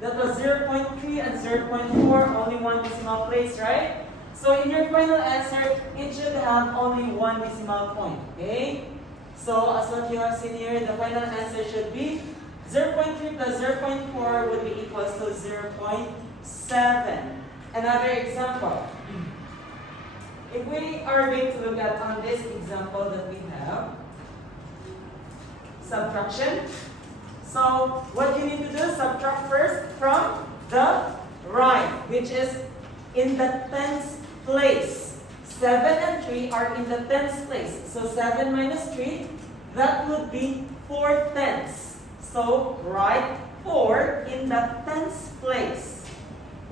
That was 0.3 and 0.4, only one decimal place, right? So in your final answer, it should have only one decimal point, okay? So as what you have seen here, the final answer should be 0.3 plus 0.4 would be equals to 0.7. Another example. If we are going to look at on this example that we have, subtraction. So what you need to do, subtract first from the right, which is in the tens place. 7 and 3 are in the tens place. So 7 minus 3, that would be 4 tenths. So write 4 in the tens place.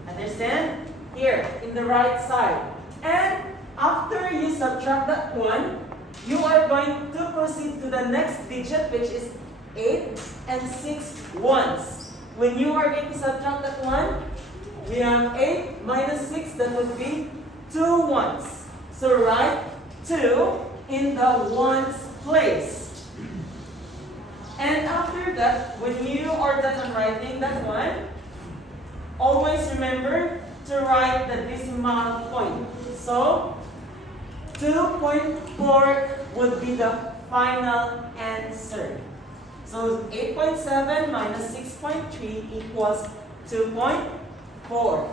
Understand? Here, in the right side. And after you subtract that one, you are going to proceed to the next digit, which is 8 and 6 ones. When you are going to subtract that one, we have 8 minus 6, that would be 2 ones. So write 2 in the ones place. And after that, when you are done on writing that one, always remember to write the decimal point. So 2.4 would be the final answer. So 8.7 minus 6.3 equals 2.4.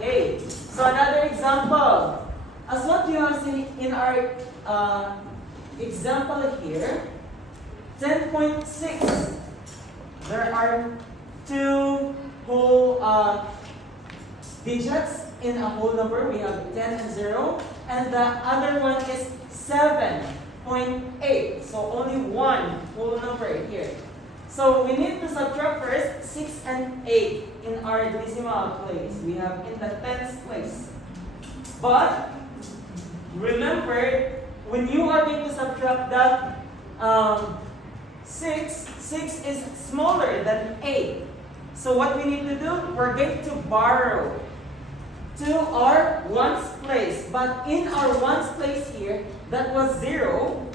Okay. So another example. As what you have seen in our example here, 10.6. There are two whole digits in a whole number. We have 10 and 0. And the other one is 7.8. So only one whole number here. So we need to subtract first 6 and 8 in our decimal place. We have in the tens place. But remember, when you are going to subtract that 6 is smaller than 8. So what we need to do, we're going to borrow to our ones place. But in our ones place here, that was 0.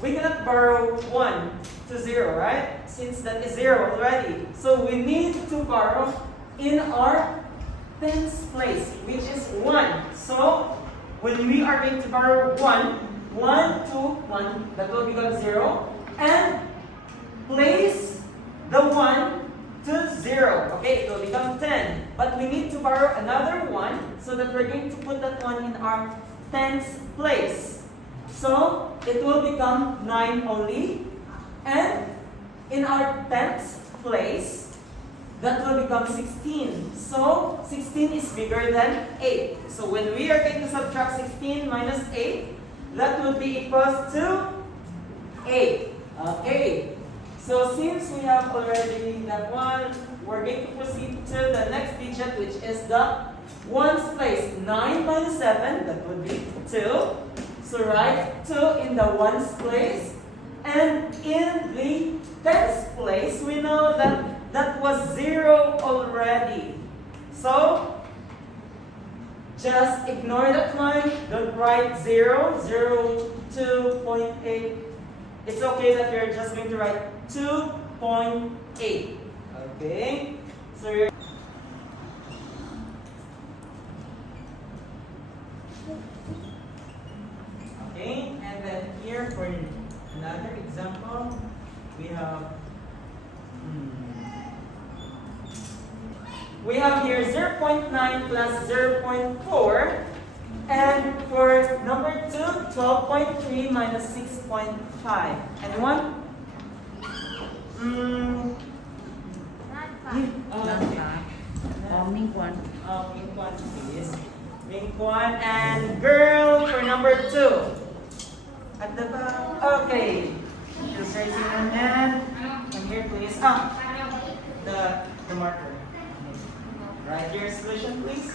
We cannot borrow 1 to 0, right? Since that is 0 already. So we need to borrow in our tens place, which is 1. So when we are going to borrow 1, 1 to 1, that will become 0. And place the 1 to 0. Okay, it will become 10. But we need to borrow another 1, so that we're going to put that one in our tens place. So it will become 9 only. And in our tens place, that will become 16. So 16 is bigger than 8. So when we are going to subtract 16 minus 8, that will be equals to 8. Okay. So since we have already that one, we're going to proceed to the next digit, which is the ones place. 9 minus 7, that would be 2. So write 2 in the ones place. And in the tens place, we know that that was 0 already. So just ignore that one. Don't write 0, 0, 2.8. It's okay that you're just going to write 2.8. Okay? So you're okay, and then here for another example, we have here 0.9 plus 0.4. And for number 2, 12.3 minus 6.5. Anyone? Ming Kwan. Ming Kwan, please. Ming Kwan and girl for number 2. At the back. Okay. Just raising your hand. Come here, please. The marker. Write your solution, please.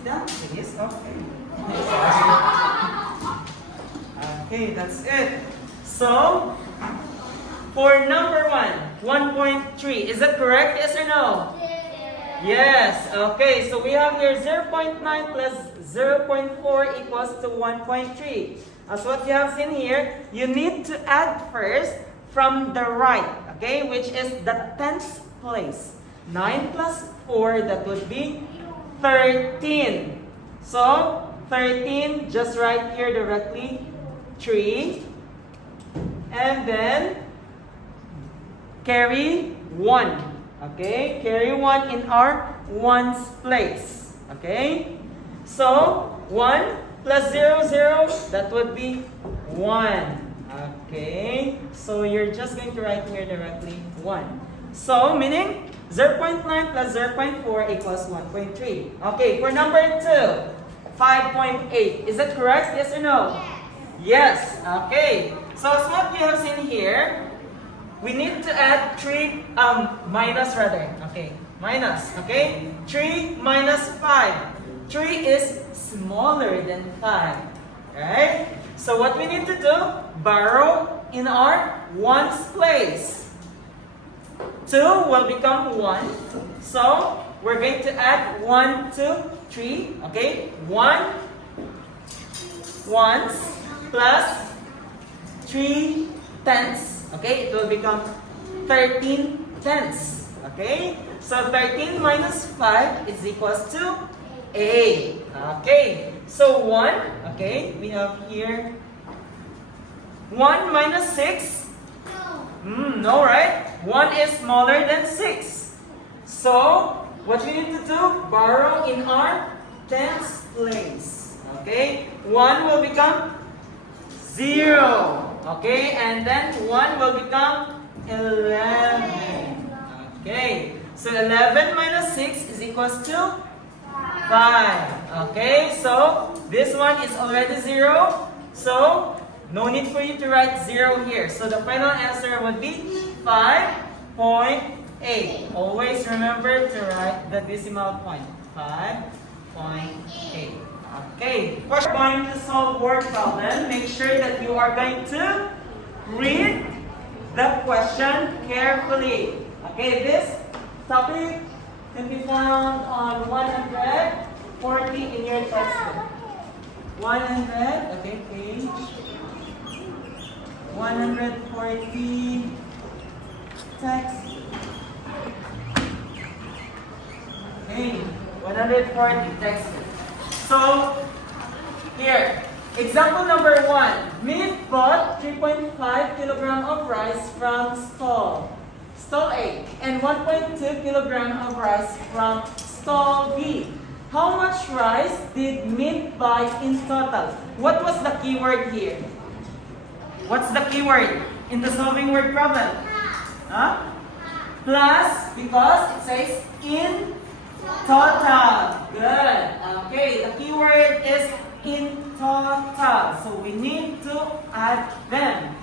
sit down, please. Okay. Okay, that's it. So, for number 1.3, is that correct? Yes or no? Yes. Okay, so we have here 0.9 plus 0.4 equals to 1.3. As what you have seen here, you need to add first from the right, okay, which is the tens place. 9 plus 4, that would be 13. So, 13, just write here directly, 3. And then, carry 1. Okay, carry 1 in our ones place. Okay, so 1 plus 0, 0, that would be 1. Okay, so you're just going to write here directly 1. So, meaning 0.9 plus 0.4 equals 1.3. Okay, for number 2, 5.8. Is that correct? Yes or no? Yes. Okay, so as what you have seen here, we need to add 3, minus rather. Okay, minus. Okay, 3 minus 5. 3 is smaller than 5. Right? So what we need to do, borrow in our ones place. 2 will become 1. So we're going to add 1, 2, 3. Okay, 1 ones plus 3 tenths. Okay, it will become 13 tenths. Okay, so 13 minus 5 is equals to 8. Okay, so 1, okay, we have here 1 minus 6. No, right? 1 is smaller than 6. So, what we need to do, borrow in our tens place. Okay, 1 will become 0. Okay, and then 1 will become 11. Okay, so 11 minus 6 is equals to 5. Okay, so this one is already 0. So, no need for you to write 0 here. So, the final answer would be 5.8. Always remember to write the decimal point. 5.8. Okay, we're going to solve word problem. Make sure that you are going to read the question carefully. Okay, this topic can be found on 140 in your textbook. 100, okay, page 140 text. Okay, 140 textbook. So, here, example number 1. Meet bought 3.5 kilogram of rice from stall A and 1.2 kilogram of rice from stall B. How much rice did Mint buy in total? What was the keyword here? What's the keyword in the solving word problem? Huh? Plus, because it says in total. Good. Okay, the keyword is in total. So we need to add them.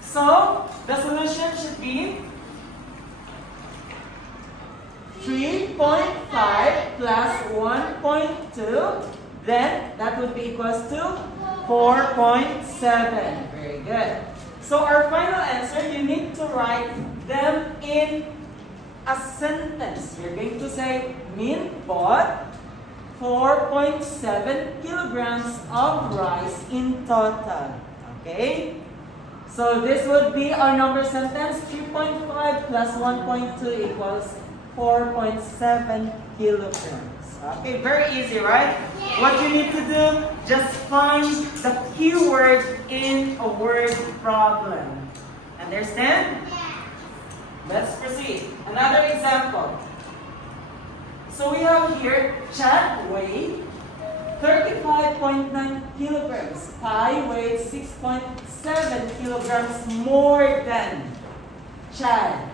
So the solution should be 3.5 plus 1.2. Then that would be equals to 4.7. Very good. So our final answer, you need to write them in a sentence. You're going to say, Mint bought 4.7 kilograms of rice in total. Okay? So this would be our number sentence. 3.5 plus 1.2 equals 4.7 kilograms. Okay, very easy, right? Yeah. What you need to do, just find the keyword in a word problem. Understand? Yeah. Let's proceed. Another example. So we have here, Chad weighed 35.9 kilograms. Pi weighed 6.7 kilograms more than Chad.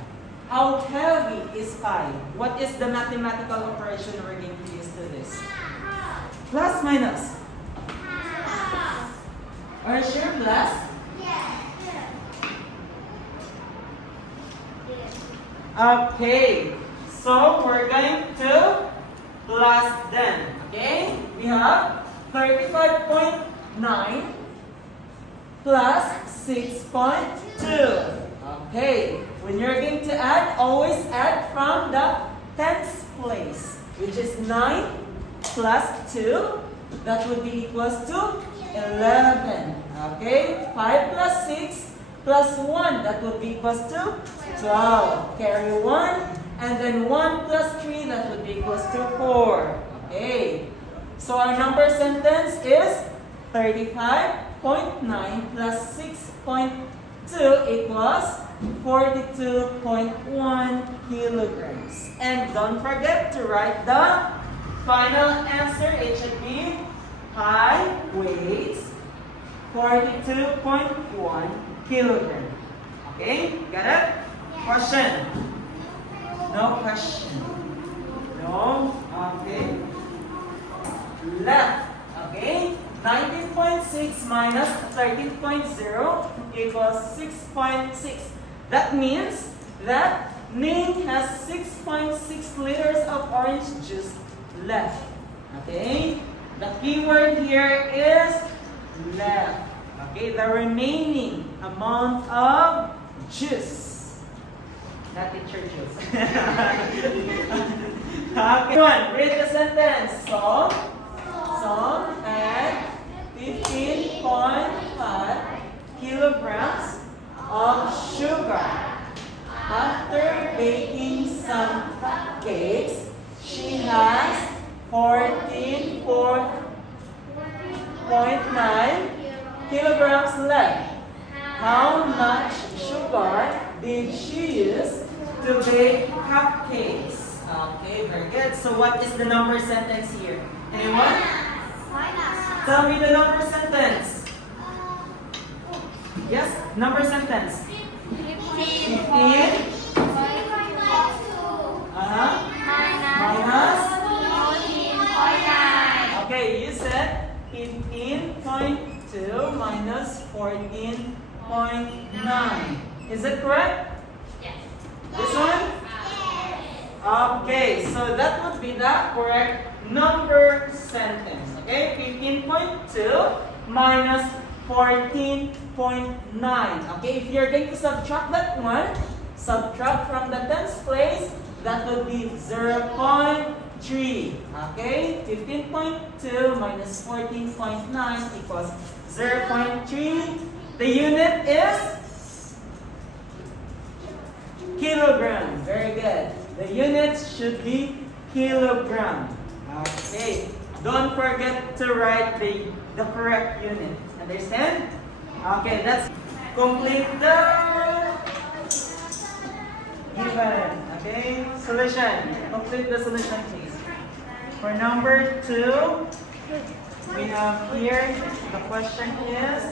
How heavy is pi? What is the mathematical operation we're going to use to this? Plus, minus? Are you sure plus? Okay, so we're going to plus them, okay? we have 35.9 plus 6.2. Okay, when you're going to add, always add from the tens place, which is 9 plus 2. That would be equals to 11. Okay, 5 plus 6 plus 1. That would be equals to 12. Carry 1. And then 1 plus 3. That would be equals to 4. Okay. So our number sentence is 35.9 plus 6.2 equals 42.1 kilograms. And don't forget to write the final answer. It should be high weights 42.1 kilogram. Okay? Got it? Question? No question. No? Okay. Left. Okay? 19.6 minus 13.0 equals 6.6. That means that Ning has 6.6 liters of orange juice left. Okay? The keyword here is left. Okay? The remaining amount of juice. Not teacher juice. Okay. One, read the sentence. Some add 15.5 kilograms of sugar. After baking some cakes, she has 14.9 kilograms left. How much sugar did she use to bake cupcakes? Okay, very good. So what is the number sentence here? Anyone? Tell me the number sentence. Yes, number sentence. 15. Minus. Okay, you said 15.2 minus 14.9. Is it correct? Yes. This one? Okay, so that would be the correct number sentence. Okay, 15.2 minus 14.9. Okay, if you're going to subtract that one, subtract from the tens place, that would be 0.3. Okay, 15.2 minus 14.9 equals 0.3. The unit is kilogram. Very good. The units should be kilogram. Okay. Don't forget to write the correct unit. Understand? Okay, let's complete the given. Okay, solution. Complete the solution, please. For number 2, we have here, the question is,